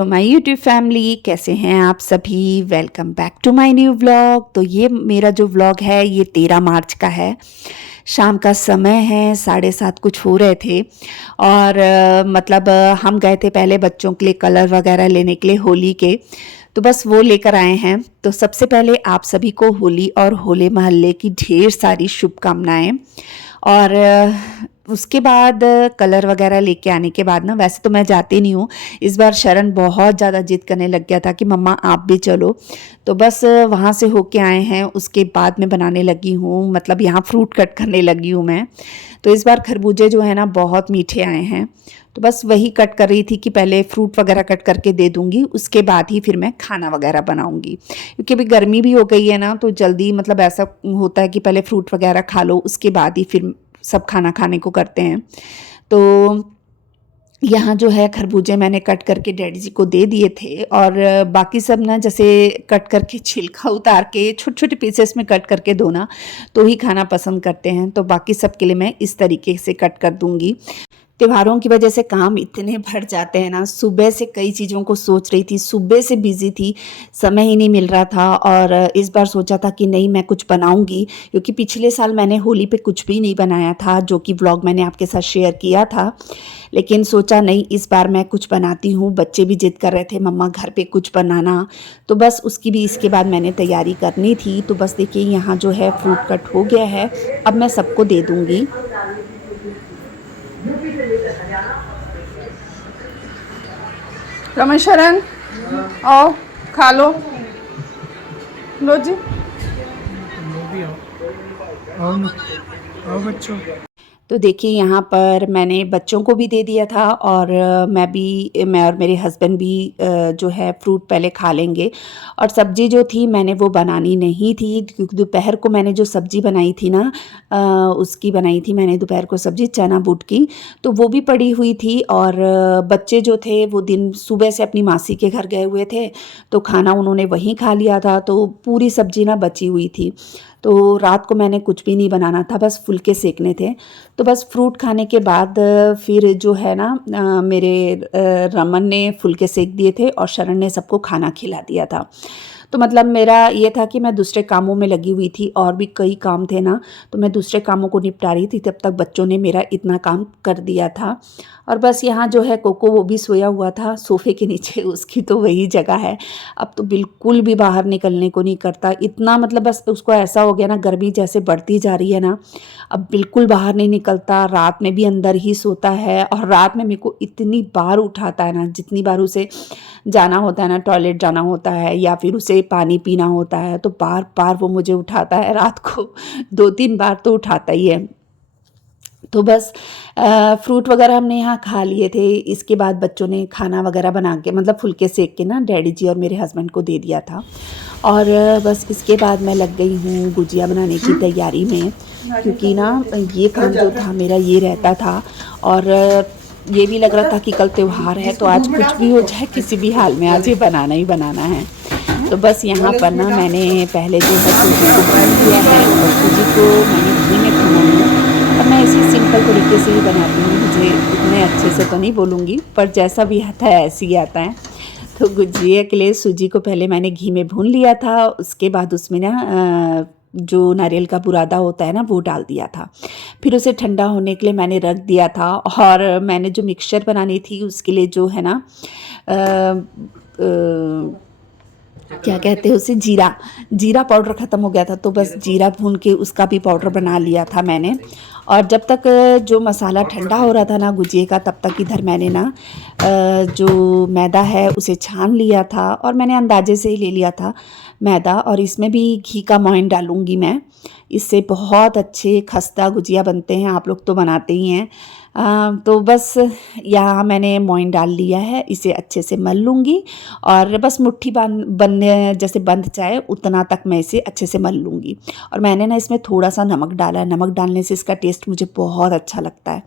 तो my YouTube family, कैसे हैं आप सभी। Welcome back to my new vlog. तो ये मेरा जो व्लॉग है ये 13 मार्च का है। शाम का समय है, 7:30 कुछ हो रहे थे। और हम गए थे पहले बच्चों के लिए कलर वगैरह लेने के लिए होली के। तो बस वो लेकर आए हैं। तो सबसे पहले आप सभी को होली और होले महल्ले की ढेर सारी शुभकामनाएं। और उसके बाद कलर वगैरह लेके आने के बाद ना, वैसे तो मैं जाती नहीं हूँ। इस बार शरण बहुत ज़्यादा जिद करने लग गया था कि मम्मा आप भी चलो। तो बस वहाँ से होके आए हैं। उसके बाद मैं बनाने लगी हूँ, मतलब यहाँ फ्रूट कट करने लगी हूँ मैं। तो इस बार खरबूजे जो है ना बहुत मीठे आए हैं। तो बस वही कट कर रही थी कि पहले फ्रूट वगैरह कट करके दे दूंगी, उसके बाद ही फिर मैं खाना वगैरह बनाऊंगी। क्योंकि अभी गर्मी भी हो गई है ना, तो जल्दी मतलब ऐसा होता है कि पहले फ्रूट वगैरह खा लो, उसके बाद ही फिर सब खाना खाने को करते हैं। तो यहाँ जो है खरबूजे मैंने कट करके डैडी जी को दे दिए थे। और बाकी सब ना, जैसे कट करके छिलका उतार के छोटे छोटे पीसेस में कट करके दो ना, तो ही खाना पसंद करते हैं। तो बाकी सब के लिए मैं इस तरीके से कट कर दूंगी। त्योहारों की वजह से काम इतने बढ़ जाते हैं ना, सुबह से कई चीज़ों को सोच रही थी, सुबह से बिजी थी, समय ही नहीं मिल रहा था। और इस बार सोचा था कि नहीं, मैं कुछ बनाऊंगी। क्योंकि पिछले साल मैंने होली पे कुछ भी नहीं बनाया था, जो कि व्लॉग मैंने आपके साथ शेयर किया था। लेकिन सोचा नहीं, इस बार मैं कुछ बनाती हूँ। बच्चे भी जिद कर रहे थे मम्मा घर पे कुछ बनाना। तो बस उसकी भी इसके बाद मैंने तैयारी करनी थी। तो बस देखिए यहाँ जो है फ्रूट कट हो गया है, अब मैं सबको दे दूँगी। रमेशरण, आओ खा लो। लो जी। भी आओ आओ बच्चों। तो देखिए यहाँ पर मैंने बच्चों को भी दे दिया था। और मैं और मेरे हस्बैंड भी जो है फ्रूट पहले खा लेंगे। और सब्ज़ी जो थी मैंने वो बनानी नहीं थी, क्योंकि दोपहर को मैंने जो सब्ज़ी बनाई थी ना, उसकी बनाई थी मैंने दोपहर को सब्ज़ी चना बूट की। तो वो भी पड़ी हुई थी। और बच्चे जो थे वो दिन सुबह से अपनी मासी के घर गए हुए थे, तो खाना उन्होंने वहीं खा लिया था। तो पूरी सब्ज़ी ना बची हुई थी। तो रात को मैंने कुछ भी नहीं बनाना था, बस फुलके सेकने थे। तो बस फ्रूट खाने के बाद फिर जो है ना, मेरे रमन ने फुलके सेक दिए थे और शरण ने सबको खाना खिला दिया था। तो मतलब मेरा ये था कि मैं दूसरे कामों में लगी हुई थी, और भी कई काम थे ना, तो मैं दूसरे कामों को निपटा रही थी, तब तक बच्चों ने मेरा इतना काम कर दिया था। और बस यहाँ जो है कोको वो भी सोया हुआ था सोफ़े के नीचे, उसकी तो वही जगह है। अब तो बिल्कुल भी बाहर निकलने को नहीं करता, इतना मतलब बस उसको ऐसा हो गया ना, गर्मी जैसे बढ़ती जा रही है ना, अब बिल्कुल बाहर नहीं निकलता। रात में भी अंदर ही सोता है। और रात में मेरे को इतनी बार उठाता है ना, जितनी बार उसे जाना होता है ना, टॉयलेट जाना होता है या फिर उसे पानी पीना होता है, तो बार बार वो मुझे उठाता है। रात को 2-3 बार तो उठाता ही है। तो बस फ्रूट वगैरह हमने यहाँ खा लिए थे। इसके बाद बच्चों ने खाना वगैरह बना के, मतलब फुलके सेक के ना, डैडी जी और मेरे हस्बैंड को दे दिया था। और बस इसके बाद मैं लग गई हूँ गुजिया बनाने की तैयारी में। क्योंकि ना ये काम जो था मेरा ये रहता था। और ये भी लग रहा था कि कल त्योहार है, तो आज कुछ भी हो जाए, किसी भी हाल में आज ये बनाना ही बनाना है। तो बस यहाँ पर ना मैंने पहले जो है सूजी को भून लिया है, और सूजी को मैंने घी में भूना है। और मैं इसी सिंपल तरीके से ही बनाती हूँ, मुझे इतने अच्छे से तो नहीं बोलूँगी, पर जैसा भी आता है ऐसे ही आता है। तो गुजिया के लिए सूजी को पहले मैंने घी में भून लिया था, उसके बाद उसमें ना जो नारियल का बुरादा होता है ना, वो डाल दिया था। फिर उसे ठंडा होने के लिए मैंने रख दिया था। और मैंने जो मिक्सचर बनानी थी उसके लिए जो है ना, अ, अ, क्या कहते हैं उसे, जीरा जीरा पाउडर ख़त्म हो गया था, तो बस जीरा भून के उसका भी पाउडर बना लिया था मैंने। और जब तक जो मसाला ठंडा हो रहा था ना गुजिये का, तब तक इधर मैंने ना जो मैदा है उसे छान लिया था। और मैंने अंदाजे से ही ले लिया था मैदा। और इसमें भी घी का मोइन डालूँगी मैं। इससे बहुत अच्छे खस्ता गुजिया बनते हैं, आप लोग तो बनाते ही हैं। तो बस यहाँ मैंने मोइन डाल लिया है, इसे अच्छे से मल लूँगी। और बस मुट्ठी बनने जैसे बंध जाए उतना तक मैं इसे अच्छे से मल लूँगी। और मैंने ना इसमें थोड़ा सा नमक डाला है, नमक डालने से इसका टेस्ट मुझे बहुत अच्छा लगता है।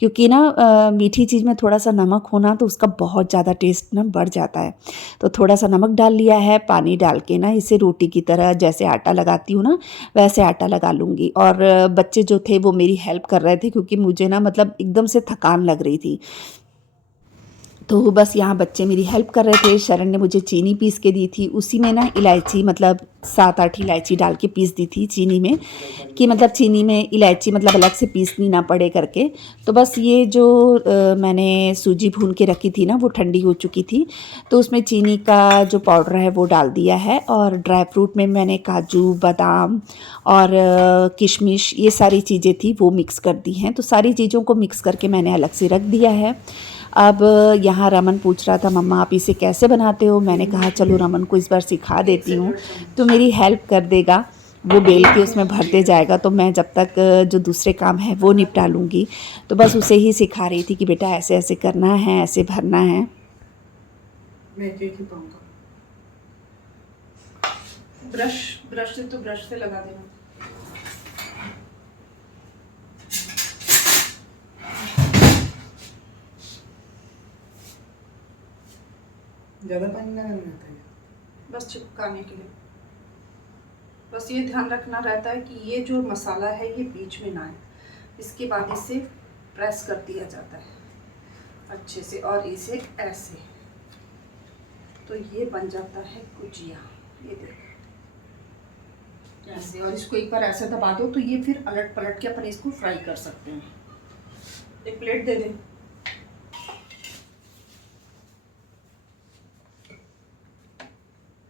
क्योंकि ना मीठी चीज़ में थोड़ा सा नमक होना, तो उसका बहुत ज़्यादा टेस्ट ना बढ़ जाता है। तो थोड़ा सा नमक डाल लिया है, पानी डाल के ना इसे रोटी की तरह जैसे आटा लगाती हूँ ना, वैसे आटा लगा लूँगी। और बच्चे जो थे वो मेरी हेल्प कर रहे थे, क्योंकि मुझे ना मतलब एकदम से थकान लग रही थी। तो बस यहाँ बच्चे मेरी हेल्प कर रहे थे। शरण ने मुझे चीनी पीस के दी थी, उसी में ना इलायची मतलब 7-8 इलायची डाल के पीस दी थी चीनी में, कि मतलब चीनी में इलायची मतलब अलग से पीसनी ना पड़े करके। तो बस ये जो मैंने सूजी भून के रखी थी ना, वो ठंडी हो चुकी थी, तो उसमें चीनी का जो पाउडर है वो डाल दिया है। और ड्राई फ्रूट में मैंने काजू, बादाम और किशमिश, ये सारी चीज़ें थी वो मिक्स कर दी हैं। तो सारी चीज़ों को मिक्स करके मैंने अलग से रख दिया है। अब यहाँ रमन पूछ रहा था, मम्मा आप इसे कैसे बनाते हो? मैंने कहा चलो रमन को इस बार सिखा देती हूँ, तो मेरी हेल्प कर देगा। वो बेल के उसमें भरते जाएगा, तो मैं जब तक जो दूसरे काम है वो निपटा लूँगी। तो बस उसे ही सिखा रही थी कि बेटा ऐसे ऐसे करना है, ऐसे भरना है। मैं एक ही पाऊंगा। ब्रश से तो ब्रश से लगा देना। ज़्यादा पानी ना डालना होता है। बस चिपकाने के लिए। बस ये ध्यान रखना रहता है कि ये जो मसाला है ये बीच में ना आए। इसके बाद इसे प्रेस कर दिया जाता है अच्छे से, और इसे ऐसे, तो ये बन जाता है गुजिया। ये देखो ऐसे, और इसको एक बार ऐसे दबा दो तो ये फिर अलट पलट के अपन इसको फ्राई कर सकते हैं। एक प्लेट दे दें।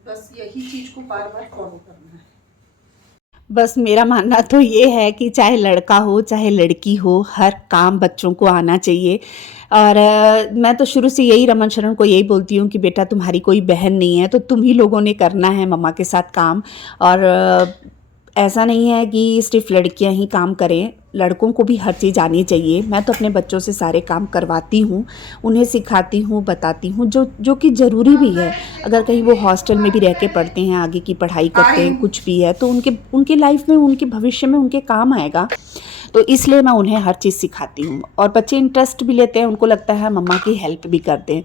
बस यही चीज़ को बार बार फॉलो करना है। बस मेरा मानना तो ये है कि चाहे लड़का हो चाहे लड़की हो, हर काम बच्चों को आना चाहिए। और मैं तो शुरू से यही रमन शरण को यही बोलती हूँ कि बेटा तुम्हारी कोई बहन नहीं है, तो तुम ही लोगों ने करना है मम्मा के साथ काम। और ऐसा नहीं है कि सिर्फ लड़कियां ही काम करें, लड़कों को भी हर चीज़ आनी चाहिए। मैं तो अपने बच्चों से सारे काम करवाती हूँ, उन्हें सिखाती हूँ, बताती हूँ, जो कि ज़रूरी भी है। अगर कहीं वो हॉस्टल में भी रह के पढ़ते हैं, आगे की पढ़ाई करते हैं, कुछ भी है, तो उनके लाइफ में, उनके भविष्य में उनके काम आएगा। तो इसलिए मैं उन्हें हर चीज़ सिखाती हूँ, और बच्चे इंटरेस्ट भी लेते हैं, उनको लगता है मम्मा की हेल्प भी करते हैं।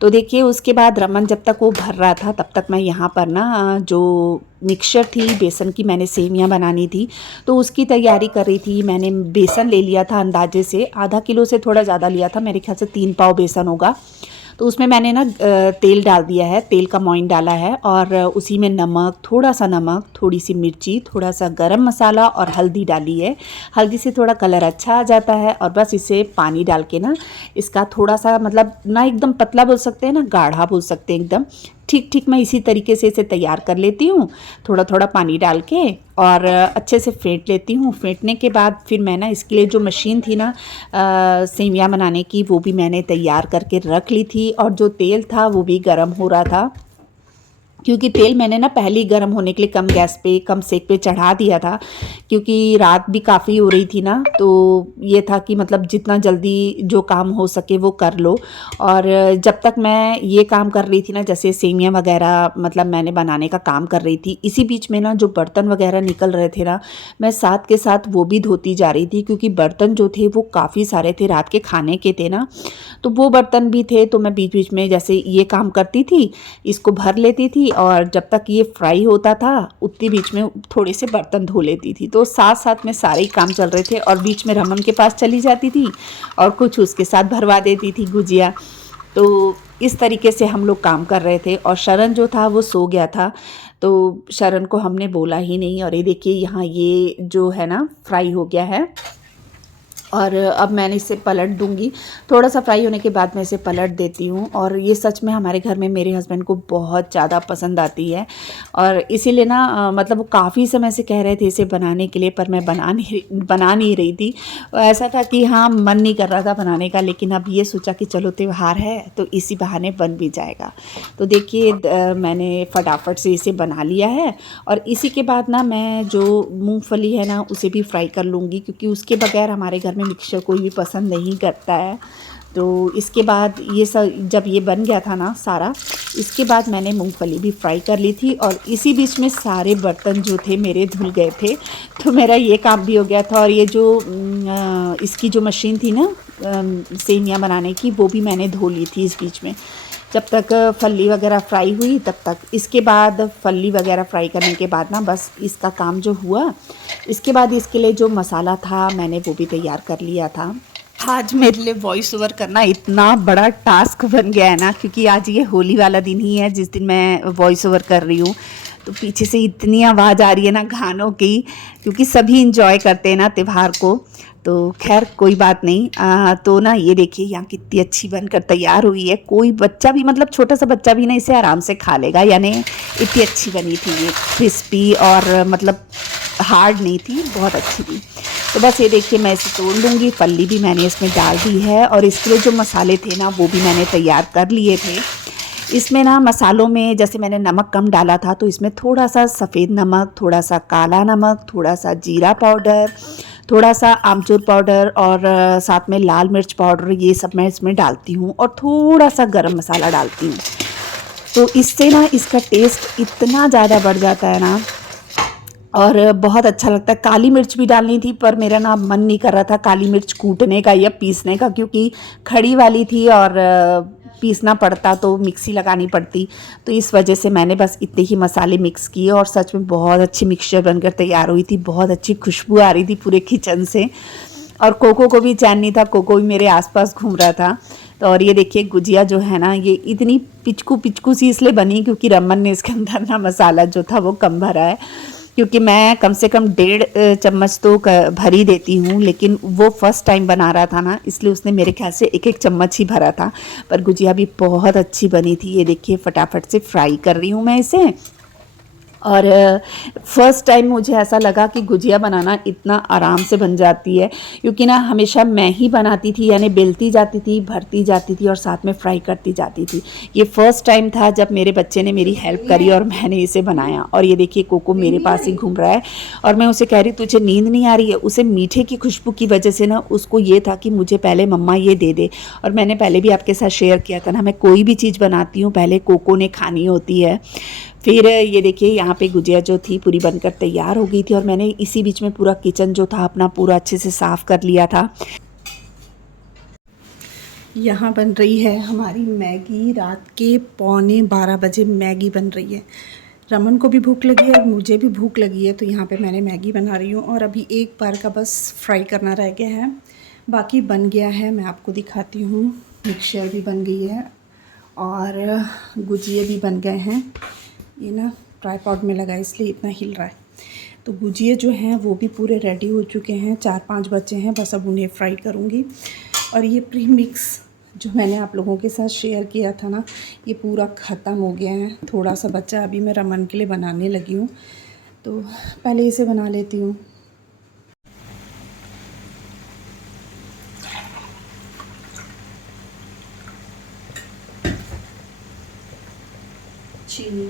तो देखिए उसके बाद रमन जब तक वो भर रहा था, तब तक मैं यहाँ पर ना जो मिक्सचर थी बेसन की, मैंने सेवियाँ बनानी थी तो उसकी तैयारी कर रही थी। मैंने बेसन ले लिया था अंदाजे से, आधा किलो से थोड़ा ज़्यादा लिया था, मेरे ख्याल से 3 पाव बेसन होगा। तो उसमें मैंने ना तेल डाल दिया है, तेल का मोइन डाला है, और उसी में नमक, थोड़ा सा नमक, थोड़ी सी मिर्ची, थोड़ा सा गरम मसाला और हल्दी डाली है। हल्दी से थोड़ा कलर अच्छा आ जाता है। और बस इसे पानी डाल के ना इसका थोड़ा सा, मतलब ना एकदम पतला बोल सकते हैं ना गाढ़ा बोल सकते हैं, एकदम ठीक ठीक मैं इसी तरीके से इसे तैयार कर लेती हूँ, थोड़ा थोड़ा पानी डाल के, और अच्छे से फेंट लेती हूँ। फेंटने के बाद फिर मैं ना इसके लिए जो मशीन थी ना सेवियाँ बनाने की, वो भी मैंने तैयार करके रख ली थी। और जो तेल था वो भी गर्म हो रहा था, क्योंकि तेल मैंने ना पहले ही गर्म होने के लिए कम गैस पे, कम सेक पे चढ़ा दिया था, क्योंकि रात भी काफ़ी हो रही थी ना, तो ये था कि मतलब जितना जल्दी जो काम हो सके वो कर लो। और जब तक मैं ये काम कर रही थी ना, जैसे सेवियाँ वगैरह मतलब मैंने बनाने का काम कर रही थी, इसी बीच में ना जो बर्तन वगैरह निकल रहे थे ना, मैं साथ के साथ वो भी धोती जा रही थी, क्योंकि बर्तन जो थे वो काफ़ी सारे थे, रात के खाने के थे ना, तो वो बर्तन भी थे। तो मैं बीच बीच में जैसे ये काम करती थी, इसको भर लेती थी, और जब तक ये फ्राई होता था उतनी बीच में थोड़े से बर्तन धो लेती थी। तो साथ साथ में सारे ही काम चल रहे थे, और बीच में रमन के पास चली जाती थी और कुछ उसके साथ भरवा देती थी गुजिया। तो इस तरीके से हम लोग काम कर रहे थे। और शरण जो था वो सो गया था, तो शरण को हमने बोला ही नहीं। और ये देखिए यहाँ ये जो है ना फ्राई हो गया है, और अब मैंने इसे पलट दूंगी। थोड़ा सा फ्राई होने के बाद मैं इसे पलट देती हूँ। और ये सच में हमारे घर में मेरे हस्बैंड को बहुत ज़्यादा पसंद आती है, और इसीलिए ना मतलब वो काफ़ी समय से कह रहे थे इसे बनाने के लिए, पर मैं बना नहीं रही थी। ऐसा था कि हाँ मन नहीं कर रहा था बनाने का, लेकिन अब ये सोचा कि चलो त्यौहार है तो इसी बहाने बन भी जाएगा। तो देखिए मैंने फटाफट से इसे बना लिया है। और इसी के बाद ना मैं जो मूंगफली है ना उसे भी फ्राई कर लूँगी, क्योंकि उसके बगैर हमारे घर में मिक्सचर कोई भी पसंद नहीं करता है। तो इसके बाद ये सब जब ये बन गया था ना सारा, इसके बाद मैंने मूंगफली भी फ्राई कर ली थी। और इसी बीच में सारे बर्तन जो थे मेरे धुल गए थे, तो मेरा ये काम भी हो गया था। और ये जो इसकी जो मशीन थी ना सेवियाँ बनाने की, वो भी मैंने धो ली थी इस बीच में, जब तक फली वगैरह फ्राई हुई तब तक। इसके बाद फली वगैरह फ्राई करने के बाद ना बस इसका काम जो हुआ, इसके बाद इसके लिए जो मसाला था मैंने वो भी तैयार कर लिया था। आज मेरे लिए वॉइस ओवर करना इतना बड़ा टास्क बन गया है ना, क्योंकि आज ये होली वाला दिन ही है जिस दिन मैं वॉइस ओवर कर रही हूँ। तो पीछे से इतनी आवाज़ आ रही है ना गानों की, क्योंकि सभी इंजॉय करते हैं ना त्यौहार को। तो खैर कोई बात नहीं। तो ना ये देखिए यहाँ कितनी अच्छी बनकर तैयार हुई है। कोई बच्चा भी, मतलब छोटा सा बच्चा भी ना इसे आराम से खा लेगा, यानी इतनी अच्छी बनी थी ये, क्रिस्पी और मतलब हार्ड नहीं थी, बहुत अच्छी थी। तो बस ये देखिए मैं इसे तोड़ लूँगी। फल्ली भी मैंने इसमें डाल दी है और इसके लिए जो मसाले थे ना वो भी मैंने तैयार कर लिए थे। इसमें ना मसालों में जैसे मैंने नमक कम डाला था, तो इसमें थोड़ा सा सफ़ेद नमक, थोड़ा सा काला नमक, थोड़ा सा जीरा पाउडर, थोड़ा सा आमचूर पाउडर और साथ में लाल मिर्च पाउडर, ये सब मैं इसमें डालती हूँ और थोड़ा सा गरम मसाला डालती हूँ। तो इससे ना इसका टेस्ट इतना ज़्यादा बढ़ जाता है ना, और बहुत अच्छा लगता है। काली मिर्च भी डालनी थी पर मेरा ना मन नहीं कर रहा था काली मिर्च कूटने का या पीसने का, क्योंकि खड़ी वाली थी और पीसना पड़ता तो मिक्सी लगानी पड़ती। तो इस वजह से मैंने बस इतने ही मसाले मिक्स किए और सच में बहुत अच्छी मिक्सचर बनकर तैयार हुई थी। बहुत अच्छी खुशबू आ रही थी पूरे किचन से, और कोको को भी चैन नहीं था, कोको भी मेरे आसपास घूम रहा था। तो और ये देखिए गुजिया जो है ना, ये इतनी पिचकू पिचकू सी इसलिए बनी क्योंकि रमन ने इसके अंदर ना मसाला जो था वो कम भरा है, क्योंकि मैं कम से कम 1.5 चम्मच तो भर ही देती हूँ, लेकिन वो फर्स्ट टाइम बना रहा था ना, इसलिए उसने मेरे ख्याल से 1-1 चम्मच ही भरा था। पर गुजिया भी बहुत अच्छी बनी थी। ये देखिए फटाफट से फ्राई कर रही हूँ मैं इसे। और फर्स्ट टाइम मुझे ऐसा लगा कि गुजिया बनाना इतना आराम से बन जाती है, क्योंकि ना हमेशा मैं ही बनाती थी, यानी बेलती जाती थी, भरती जाती थी और साथ में फ्राई करती जाती थी। ये फर्स्ट टाइम था जब मेरे बच्चे ने मेरी हेल्प करी और मैंने इसे बनाया। और ये देखिए कोको मेरे पास ही घूम रहा है और मैं उसे कह रही तुझे नींद नहीं आ रही है। उसे मीठे की खुशबू की वजह से ना उसको ये था कि मुझे पहले मम्मा ये दे दे। और मैंने पहले भी आपके साथ शेयर किया था ना, मैं कोई भी चीज़ बनाती हूँ पहले कोको ने खानी होती है। फिर ये देखिए यहाँ पे गुजिया जो थी पूरी बनकर तैयार हो गई थी और मैंने इसी बीच में पूरा किचन जो था अपना पूरा अच्छे से साफ़ कर लिया था। यहाँ बन रही है हमारी मैगी। रात के 11:15 बजे मैगी बन रही है। रमन को भी भूख लगी है और मुझे भी भूख लगी है, तो यहाँ पे मैंने मैगी बना रही हूँ। और अभी एक बार का बस फ्राई करना रह गया है, बाकी बन गया है। मैं आपको दिखाती हूँ। मिक्सचर भी बन गई है और गुजिये भी बन गए हैं। ये ना ट्राइपॉड में लगा है इसलिए इतना हिल रहा है। तो गुजिये जो हैं वो भी पूरे रेडी हो चुके हैं। 4-5 बचे हैं, बस अब उन्हें फ्राई करूँगी। और ये प्री मिक्स जो मैंने आप लोगों के साथ शेयर किया था ना, ये पूरा ख़त्म हो गया है। थोड़ा सा बचा, अभी मैं रमन के लिए बनाने लगी हूँ, तो पहले इसे बना लेती हूँ। चीनी,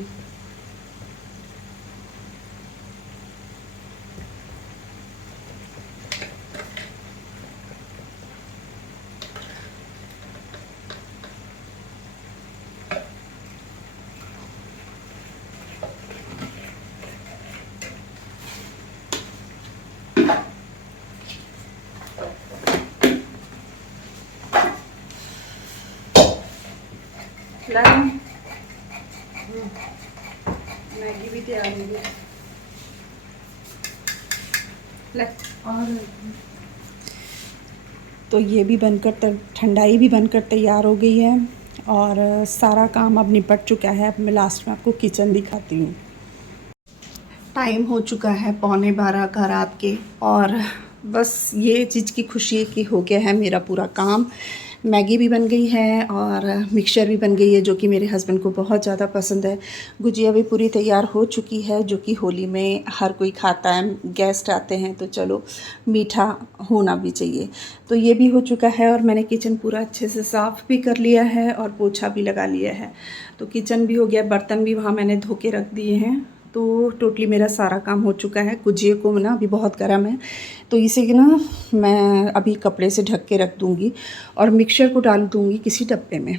मैगी भी तैयार हो गई। और तो ये भी बनकर ठंडाई भी बनकर तैयार हो गई है और सारा काम अब निपट चुका है। अब मैं लास्ट में आपको किचन दिखाती हूँ। टाइम हो चुका है 11:15 का रात के, और बस ये चीज़ की खुशी है कि हो गया है मेरा पूरा काम। मैगी भी बन गई है और मिक्सचर भी बन गई है, जो कि मेरे हस्बैंड को बहुत ज़्यादा पसंद है। गुजिया भी पूरी तैयार हो चुकी है, जो कि होली में हर कोई खाता है, गेस्ट आते हैं तो चलो मीठा होना भी चाहिए। तो ये भी हो चुका है और मैंने किचन पूरा अच्छे से साफ़ भी कर लिया है और पोछा भी लगा लिया है। तो किचन भी हो गया, बर्तन भी वहाँ मैंने धो के रख दिए हैं। तो टोटली मेरा सारा काम हो चुका है। गुजिये को ना अभी बहुत गर्म है, तो इसे ना मैं अभी कपड़े से ढक के रख दूँगी और मिक्सचर को डाल दूँगी किसी डब्बे में।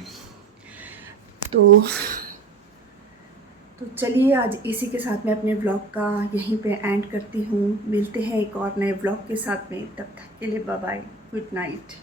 तो चलिए आज इसी के साथ मैं अपने व्लॉग का यहीं पे एंड करती हूँ। मिलते हैं एक और नए व्लॉग के साथ में, तब तक के लिए बाय बाय, गुड नाइट।